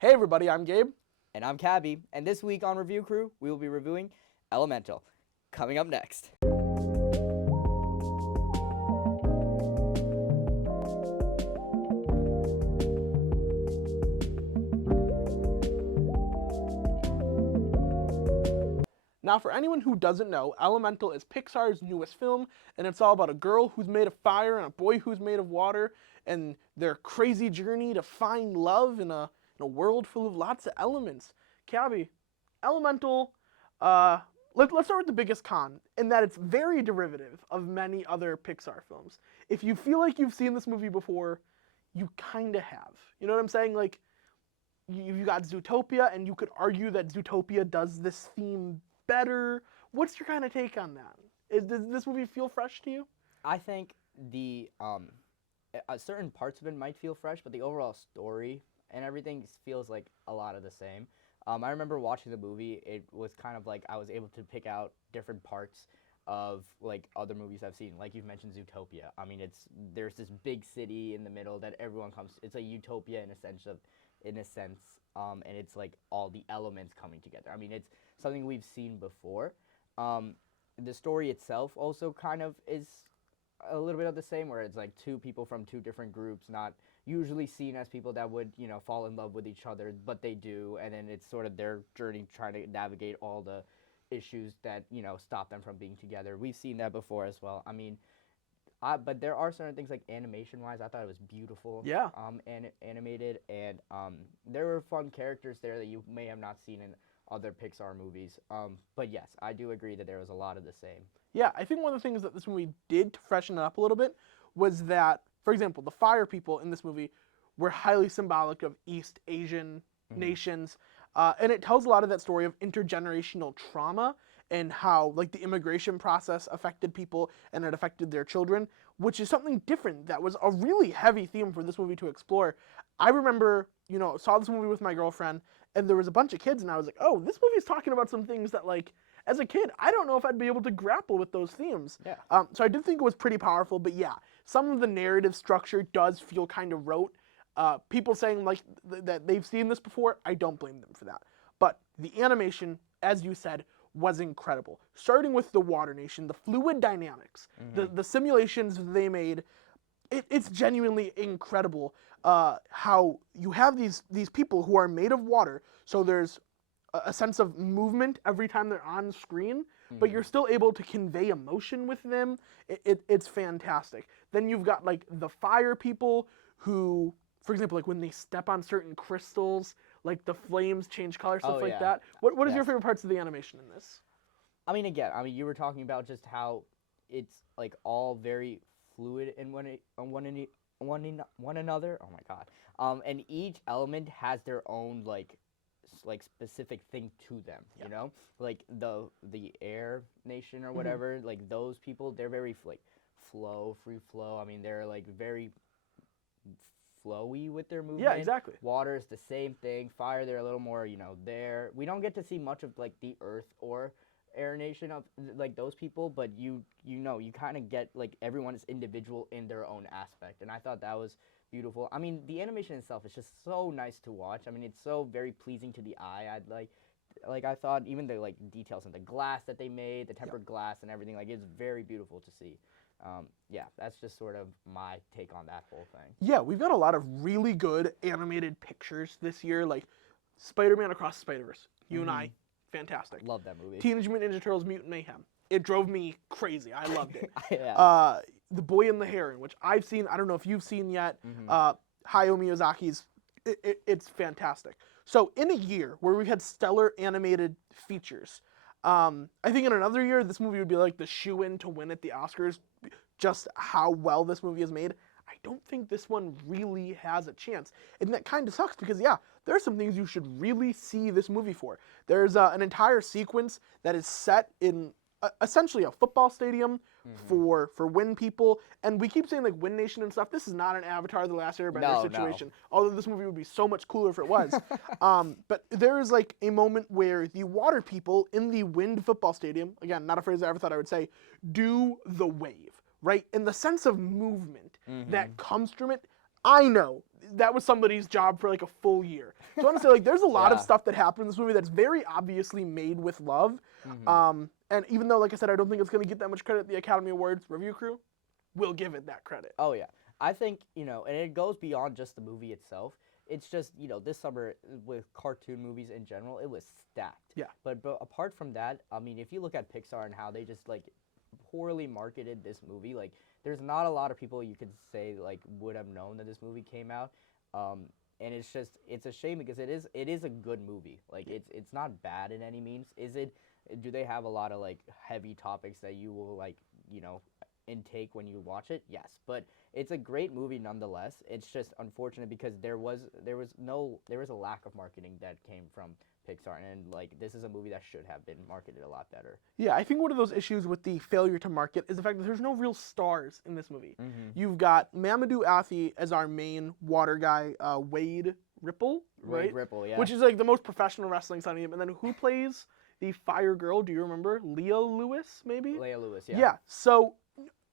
Hey everybody, I'm Gabe. And I'm Kabi, and this week on Review Crew, we will be reviewing Elemental. Coming up next. Now, for anyone who doesn't know, Elemental is Pixar's newest film, and it's all about a girl who's made of fire and a boy who's made of water, and their crazy journey to find love in a world full of lots of elements. Kabi, Elemental, let's start with the biggest con, in that it's very derivative of many other Pixar films. If you feel like you've seen this movie before, you kind of have. You know what I'm saying? Like, you got Zootopia, and you could argue that Zootopia does this theme better. What's your kind of take on that? Does this movie feel fresh to you? I think the certain parts of it might feel fresh, but the overall story and everything feels like a lot of the same. I remember watching the movie. It was kind of like I was able to pick out different parts of like other movies I've seen. Like you've mentioned Zootopia. I mean, there's this big city in the middle that everyone comes. It's a utopia in a sense, and it's like all the elements coming together. I mean, it's something we've seen before. The story itself also kind of is a little bit of the same, where it's like two people from two different groups, not usually seen as people that would, fall in love with each other, but they do, and then it's sort of their journey trying to navigate all the issues that, stop them from being together. We've seen that before as well. I mean, but there are certain things like animation-wise, I thought it was beautiful. Yeah. Animated, and there were fun characters there that you may have not seen in other Pixar movies. But yes, I do agree that there was a lot of the same. Yeah, I think one of the things that this movie did to freshen it up a little bit was that, for example, the fire people in this movie were highly symbolic of East Asian nations. And it tells a lot of that story of intergenerational trauma and how like the immigration process affected people and it affected their children, which is something different. That was a really heavy theme for this movie to explore. I remember, saw this movie with my girlfriend, and there was a bunch of kids, and I was like, oh, this movie's talking about some things that, like, as a kid, I don't know if I'd be able to grapple with those themes. Yeah. So I did think it was pretty powerful, but yeah, some of the narrative structure does feel kind of rote. People saying like that they've seen this before, I don't blame them for that. But the animation, as you said, was incredible. Starting with the Water Nation, the fluid dynamics, the simulations they made, it's genuinely incredible how you have these people who are made of water, so there's a sense of movement every time they're on screen, but you're still able to convey emotion with them. It's fantastic. Then you've got like the fire people who, for example, like when they step on certain crystals, like the flames change color, stuff like that. What is your favorite parts of the animation in this? I mean, again, you were talking about just how it's like all very fluid in one another. Oh my god. And each element has their own like specific thing to them. Like the air nation or whatever. Like those people, they're very like free flow. I mean, they're like very flowy with their movement. Yeah, exactly. Water is the same thing. Fire, they're a little more, there. We don't get to see much of like the earth or air nation of like those people, but you kind of get like everyone is individual in their own aspect, and I thought that was beautiful. I mean, the animation itself is just so nice to watch. I mean, it's so very pleasing to the eye. I thought even the like details in the glass that they made, the tempered glass and everything, like it's very beautiful to see. Yeah, that's just sort of my take on that whole thing. Yeah, we've got a lot of really good animated pictures this year, like Spider-Man Across the Spider-Verse. You and I, fantastic. Love that movie. Teenage Mutant Ninja Turtles Mutant Mayhem. It drove me crazy. I loved it. Yeah. The Boy and the Heron, which I've seen, I don't know if you've seen yet, Hayao Miyazaki's, it's fantastic. So in a year where we had stellar animated features, I think in another year, this movie would be like the shoe-in to win at the Oscars, just how well this movie is made. I don't think this one really has a chance. And that kind of sucks because, yeah, there are some things you should really see this movie for. There's an entire sequence that is set in essentially a football stadium for Wind people. And we keep saying like Wind Nation and stuff. This is not an Avatar The Last Airbender situation. Although this movie would be so much cooler if it was. But there is like a moment where the water people in the Wind football stadium, again, not a phrase I ever thought I would say, do the wave, right? In the sense of movement that comes from it, I know that was somebody's job for like a full year. So honestly, like there's a lot of Yeah. stuff that happened in this movie that's very obviously made with love. And even though, like I said, I don't think it's going to get that much credit at the Academy Awards, review crew will give it that credit. Oh yeah, I think and it goes beyond just the movie itself. It's just this summer with cartoon movies in general, it was stacked. Yeah. But apart from that, I mean, if you look at Pixar and how they just like poorly marketed this movie, like there's not a lot of people you could say like would have known that this movie came out. And it's a shame because it is a good movie. Like it's not bad in any means. Do they have a lot of like heavy topics that you will like intake when you watch it? Yes, but it's a great movie nonetheless. It's just unfortunate because there was a lack of marketing that came from Pixar, and like this is a movie that should have been marketed a lot better. Yeah, I think one of those issues with the failure to market is the fact that there's no real stars in this movie. You've got Mamadou Athie as our main water guy, Wade Ripple, right? Wade Ripple, yeah. Which is like the most professional wrestling signing name. And then who plays the fire girl? Do you remember? Leah Lewis, maybe? Leia Lewis, yeah. Yeah. So,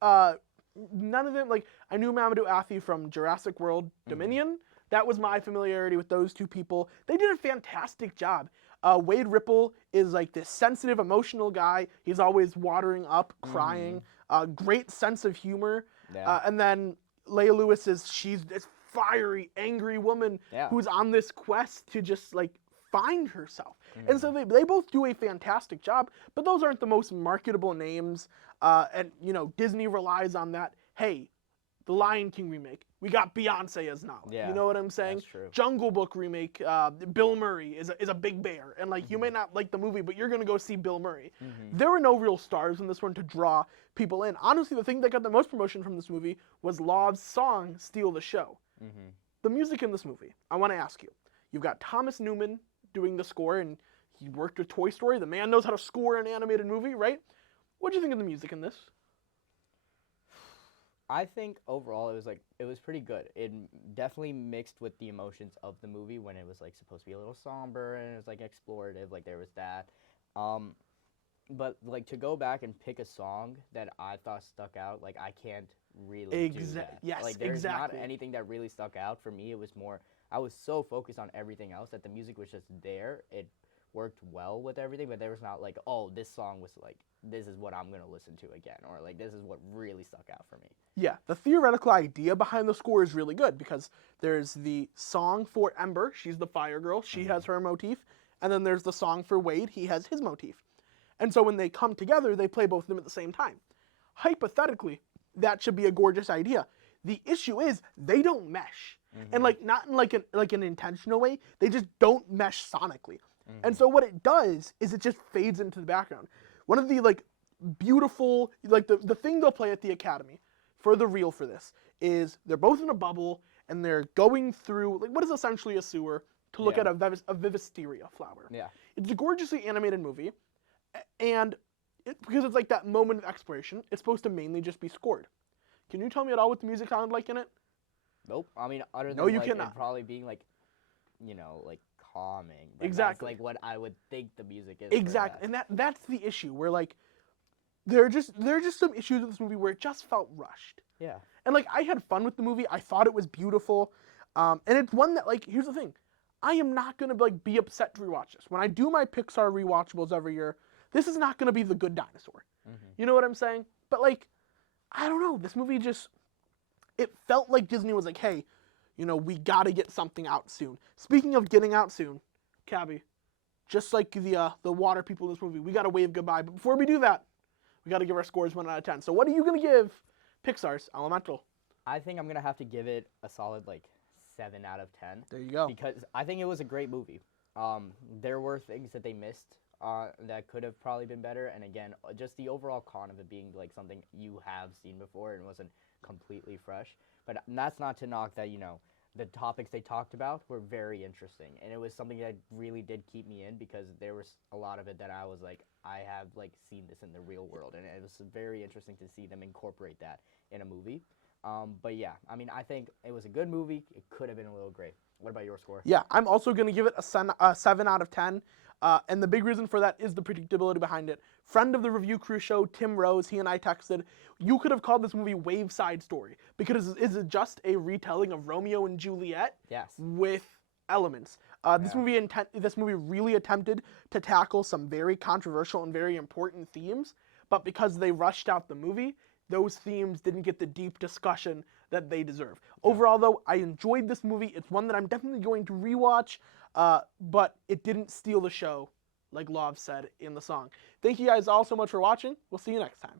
none of them, like, I knew Mamadou Athie from Jurassic World Dominion. That was my familiarity with those two people. They did a fantastic job. Wade Ripple is like this sensitive, emotional guy. He's always watering up, crying. Great sense of humor. Yeah. And then Leia Lewis she's this fiery, angry woman who's on this quest to just like find herself. And so they both do a fantastic job, but those aren't the most marketable names. And Disney relies on that. Hey, the Lion King remake, we got Beyonce as Nala. Yeah, You know what I'm saying? that's true. Jungle Book remake, Bill Murray is a big bear. And like you may not like the movie, but you're going to go see Bill Murray. There were no real stars in this one to draw people in. Honestly, the thing that got the most promotion from this movie was Law's song, Steal the Show. The music in this movie, I want to ask you. You've got Thomas Newman doing the score, and he worked with Toy Story. The man knows how to score an animated movie, right? What do you think of the music in this? I think overall it was pretty good. It definitely mixed with the emotions of the movie when it was like supposed to be a little somber and it was like explorative, like there was that. But like to go back and pick a song that I thought stuck out, like I can't really do that. Yes, like there's exactly. not anything that really stuck out for me. It was more I was so focused on everything else that the music was just there. It worked well with everything, but there was not like, oh, this song was like, this is what I'm going to listen to again, or like, this is what really stuck out for me. Yeah, the theoretical idea behind the score is really good because there's the song for Ember, she's the fire girl, she has her motif, and then there's the song for Wade, he has his motif. And so when they come together, they play both of them at the same time. Hypothetically, that should be a gorgeous idea. The issue is they don't mesh. And like not in like an intentional way, they just don't mesh sonically. And so what it does is it just fades into the background. One of the like beautiful, like the thing they'll play at the Academy for the reel for this is they're both in a bubble and they're going through like what is essentially a sewer to look at a Vivisteria flower. Yeah. It's a gorgeously animated movie, and because it's like that moment of exploration, it's supposed to mainly just be scored. Can you tell me at all what the music sounded like in it? Nope. I mean, other than No, you like, cannot. it probably being like, like calming. But Exactly. That's like what I would think the music is. Exactly, and that's the issue where like there are just some issues with this movie where it just felt rushed. Yeah. And like I had fun with the movie, I thought it was beautiful, and it's one that like here's the thing, I am not gonna like be upset to rewatch this. When I do my Pixar rewatchables every year, this is not gonna be The Good Dinosaur. You know what I'm saying? But like, I don't know, this movie just. It felt like Disney was like, hey, we gotta get something out soon. Speaking of getting out soon, Kabi, just like the water people in this movie, we gotta wave goodbye. But before we do that, we gotta give our scores 1 out of 10. So what are you gonna give Pixar's Elemental? I think I'm gonna have to give it a solid like 7 out of 10. There you go. Because I think it was a great movie. There were things that they missed that could have probably been better, and again, just the overall con of it being like something you have seen before and wasn't completely fresh. But that's not to knock that the topics they talked about were very interesting, and it was something that really did keep me in because there was a lot of it that I was like, I have like seen this in the real world, and it was very interesting to see them incorporate that in a movie. But yeah, I mean, I think it was a good movie. It could have been a little great. What about your score? Yeah, I'm also going to give it a 7 out of 10. And the big reason for that is the predictability behind it. Friend of the review crew show, Tim Rose, he and I texted, you could have called this movie Wave Side Story, because is it just a retelling of Romeo and Juliet Yes. with elements. This movie really attempted to tackle some very controversial and very important themes, but because they rushed out the movie, those themes didn't get the deep discussion that they deserve. Overall, though, I enjoyed this movie. It's one that I'm definitely going to rewatch, but it didn't steal the show, like Love said in the song. Thank you guys all so much for watching. We'll see you next time.